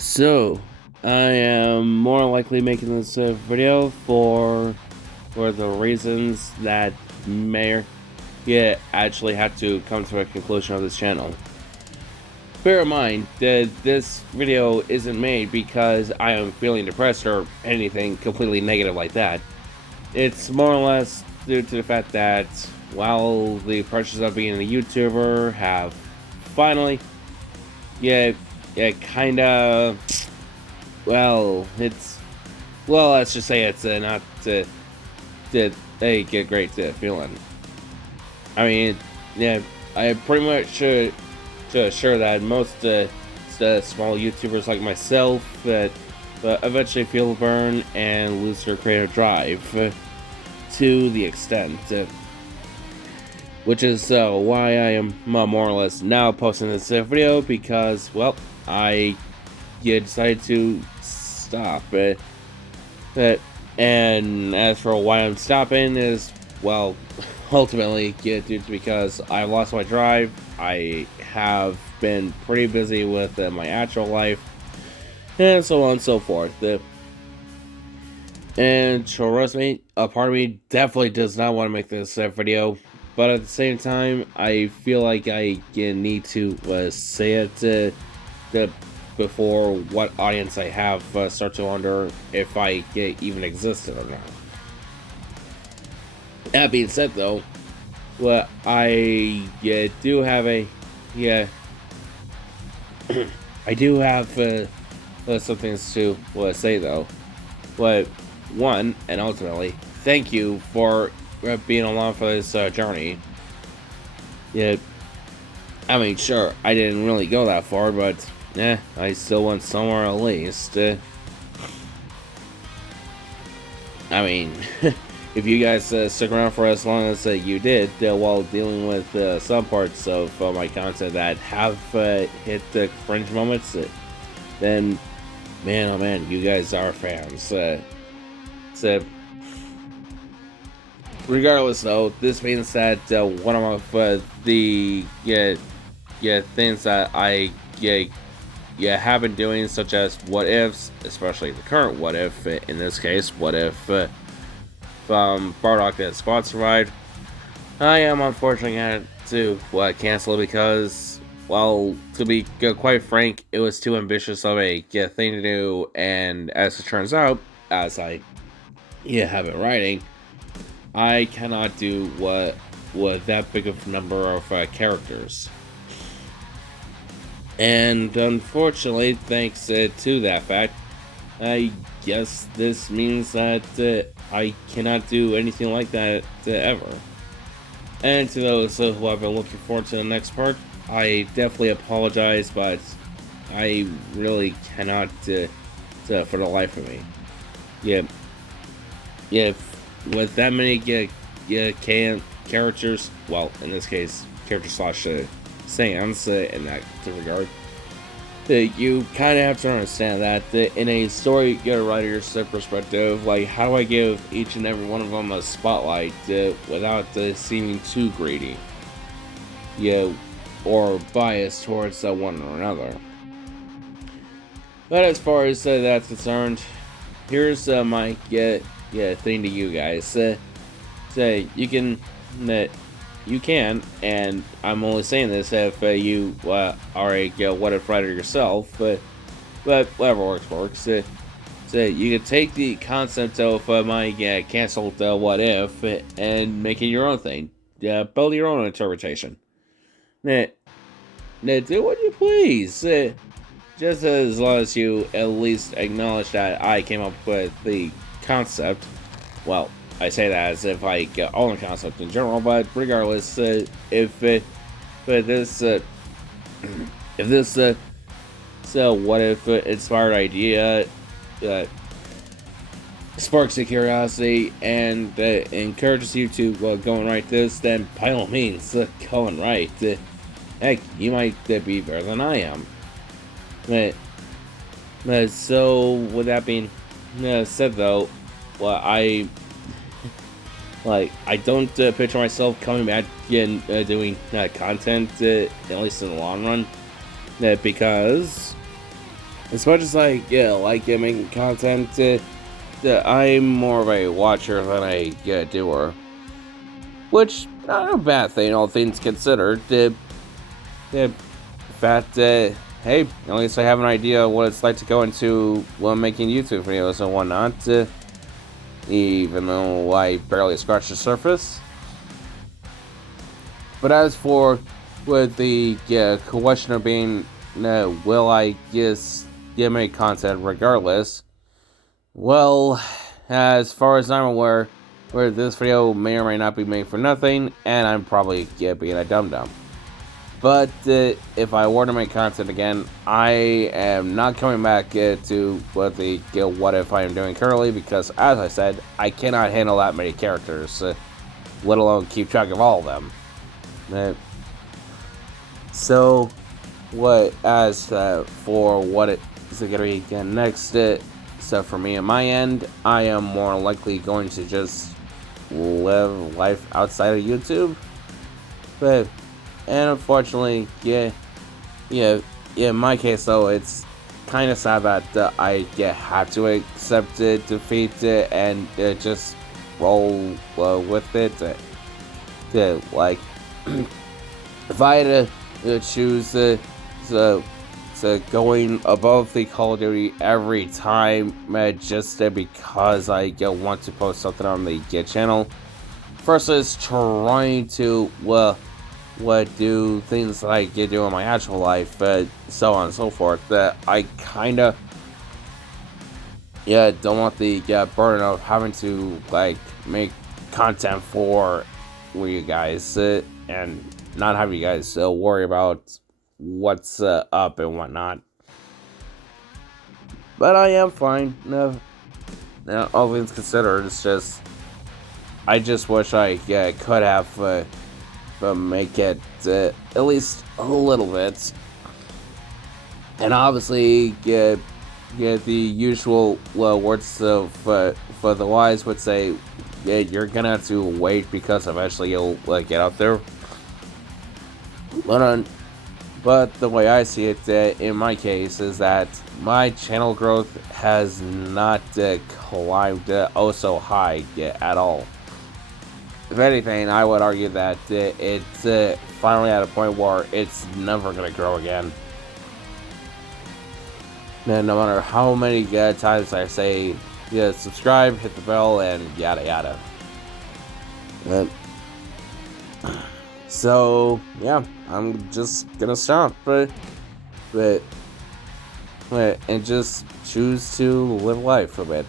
So, I am more likely making this video for the reasons that may or actually have to come to a conclusion of this channel. Bear in mind that this video isn't made because I am feeling depressed or anything completely negative like that. It's more or less due to the fact that while the pressures of being a YouTuber have finally, kind of, let's just say it's not a great feeling. I mean, I pretty much should assure that most small YouTubers like myself that eventually feel the burn and lose their creative drive to the extent, which is why I am more or less now posting this video, because, well, I decided to stop. And as for why I'm stopping is, well, ultimately due to because I lost my drive. I have been pretty busy with my actual life, and so on and so forth. And trust me, a part of me definitely does not want to make this video, but at the same time, I feel like I need to say it before what audience I have start to wonder if I even existed or not. That being said, though, well, I do have I do have some things to say, though. But one, and ultimately, thank you for being along for this journey. Yeah, I mean, sure, I didn't really go that far, but I still went somewhere at least. I mean, if you guys stick around for as long as you did while dealing with some parts of my content that have hit the cringe moments, then, man, oh man, you guys are fans. So, regardless, though, this means that one of the things that I have been doing, such as what ifs, especially the current what if, in this case, what if Bardock and Squad survived, I am unfortunately had to cancel because, well, to be quite frank, it was too ambitious of a thing to do, and as it turns out, as I have been writing, I cannot do what that big of a number of characters. And unfortunately, thanks to that fact, I guess this means that I cannot do anything like that ever. And to those who have been looking forward to the next part, I definitely apologize, but I really cannot for the life of me. With that many characters, well, in this case, character slash sans in that regard, you kind of have to understand that in a story writer's perspective, like, how do I give each and every one of them a spotlight without seeming too greedy, or biased towards one or another. But as far as that's concerned, here's my thing to you guys. Say you can, and I'm only saying this if you are a what if writer yourself, but whatever works. So you can take the concept of my canceled what if and make it your own thing. Build your own interpretation. Now do what you please. Just as long as you at least acknowledge that I came up with the concept. Well, I say that as if I own the concept in general, but regardless, if this what if inspired idea sparks your curiosity and encourages you to go and write this, then by all means, go and write. Heck, you might be better than I am. So, with that being said, though, well, I don't picture myself coming back and doing content, at least in the long run, because as much as I like making content, I'm more of a watcher than a doer, which not a bad thing, all things considered. In fact, hey, at least I have an idea what it's like to go into making YouTube videos and whatnot. Even though I barely scratched the surface. But as for with the question of being, will I make content regardless? Well, as far as I'm aware, where this video may or may not be made for nothing, and I'm probably being a dum-dum. But if I were to make content again, I am not coming back to what the what if I am doing currently, because as I said, I cannot handle that many characters, let alone keep track of all of them. So, what as for what it's going to be again next, so for me on my end, I am more likely going to just live life outside of YouTube, but. And unfortunately, in my case though, it's kind of sad that I have to accept defeat and just roll with it. Like, if I had to choose going above the Call of Duty every time just because I want to post something on the channel, versus trying to, do things like you do in my actual life, so on and so forth, that I kinda don't want the burden of having to like make content for you guys and not have you guys worry about what's up and whatnot. But I am fine. No, all things considered, it's just I just wish I could have make it at least a little bit, and obviously the usual words of for the wise would say, you're gonna have to wait because eventually you'll get out there. But the way I see it, in my case, is that my channel growth has not climbed oh so high at all. If anything, I would argue that it's finally at a point where it's never going to grow again. And no matter how many times I say, subscribe, hit the bell, and yada yada. So, yeah, I'm just going to stop. And just choose to live life a bit.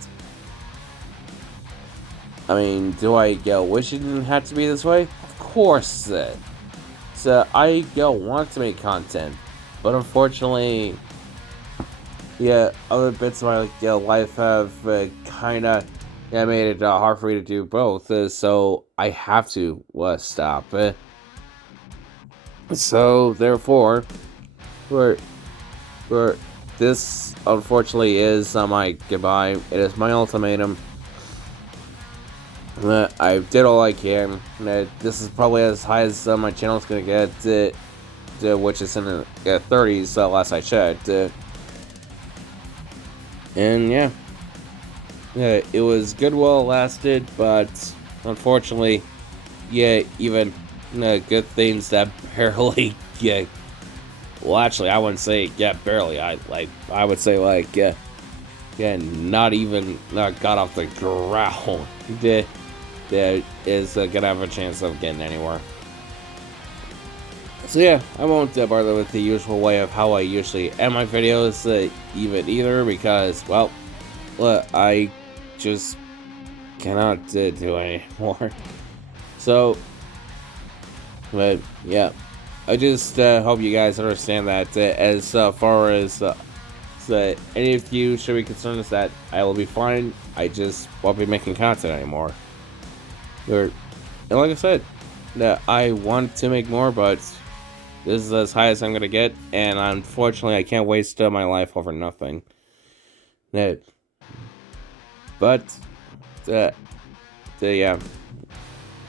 I mean, do I wish it didn't have to be this way? Of course. So I want to make content, but unfortunately, other bits of my life have kind of made it hard for me to do both. So I have to stop. So therefore, for this unfortunately is my goodbye. It is my ultimatum. I did all I can. This is probably as high as my channel's gonna get, which is in the 30s last I checked. And yeah, it was good while it lasted, but unfortunately, even good things that barely well, actually, I wouldn't say barely. I would say not even got off the ground. That is gonna have a chance of getting anywhere. So yeah, I won't bother with the usual way of how I usually end my videos either, because, well, I just cannot do anymore. So, but yeah, I just hope you guys understand that as far as any of you should be concerned, is that I will be fine. I just won't be making content anymore. And like I said, I want to make more, but this is as high as I'm gonna get, and unfortunately, I can't waste my life over nothing. But yeah,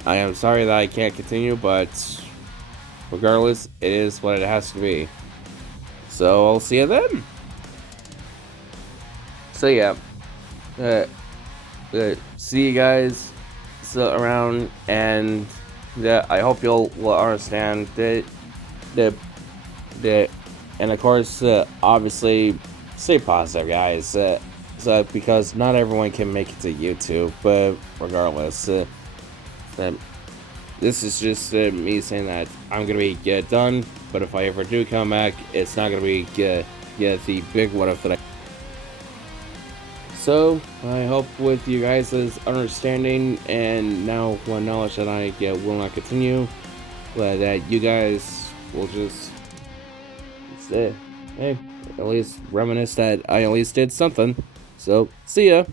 I am sorry that I can't continue, but regardless, it is what it has to be. So I'll see you then. So yeah, uh, see you guys around, and I hope you'll will understand that that, and of course, obviously, stay positive, guys. Because not everyone can make it to YouTube, but regardless, that this is just me saying that I'm gonna be done. But if I ever do come back, it's not gonna be the big what if that. So I hope with you guys' understanding and now one knowledge that I will not continue, but that you guys will just say, hey, at least reminisce that I at least did something. So see ya.